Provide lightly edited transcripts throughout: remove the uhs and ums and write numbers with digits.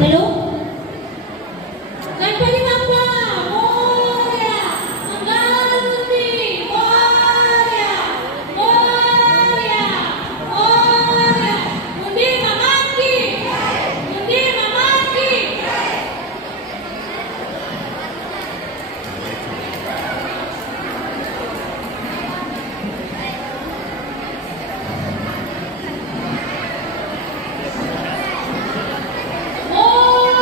Hello Ganpati Bappa Morya Mangalmurti Morya Morya Morya मुंडी मामा की मुंडी मामा की मोरया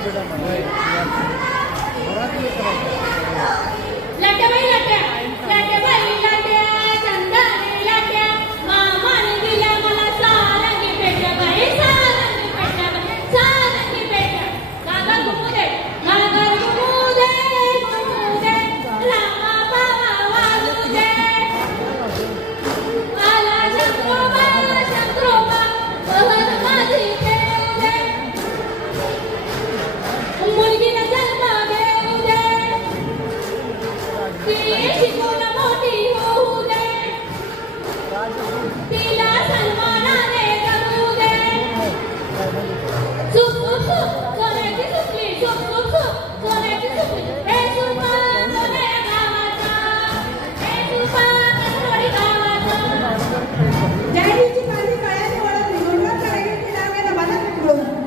लाट्याबाई लाट्या, लाट्याबाई लाट्या, चंदाने लाट्या, मामाने दिल्या मला सारंगी पेट्या बाई, सारंगी पेट्या बाई, सारंगी पेट्या. घागर घुमू दे, घागर घुमू दे, रामा बाबा वाजू दे. आला शंकरोबा, शंकरोबा, बहर माझी खेळू दे. मुलगीला जन्म देऊ दे, ती शिकून मोठी होऊ दे, तिला सन्मानाने जगू दे. सुख सुख सुख सोन्याची सुकली, सुख सुख सुख सोन्याची सुकली. हे सुपा सोन्या गावाचा, हे सुपा कथरोडी गावाचा. जयजीची पाणी काळ्याने ओळखली, गुणवत कार्यक्रम नावाने मला पिकवलं.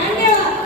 धन्यवाद.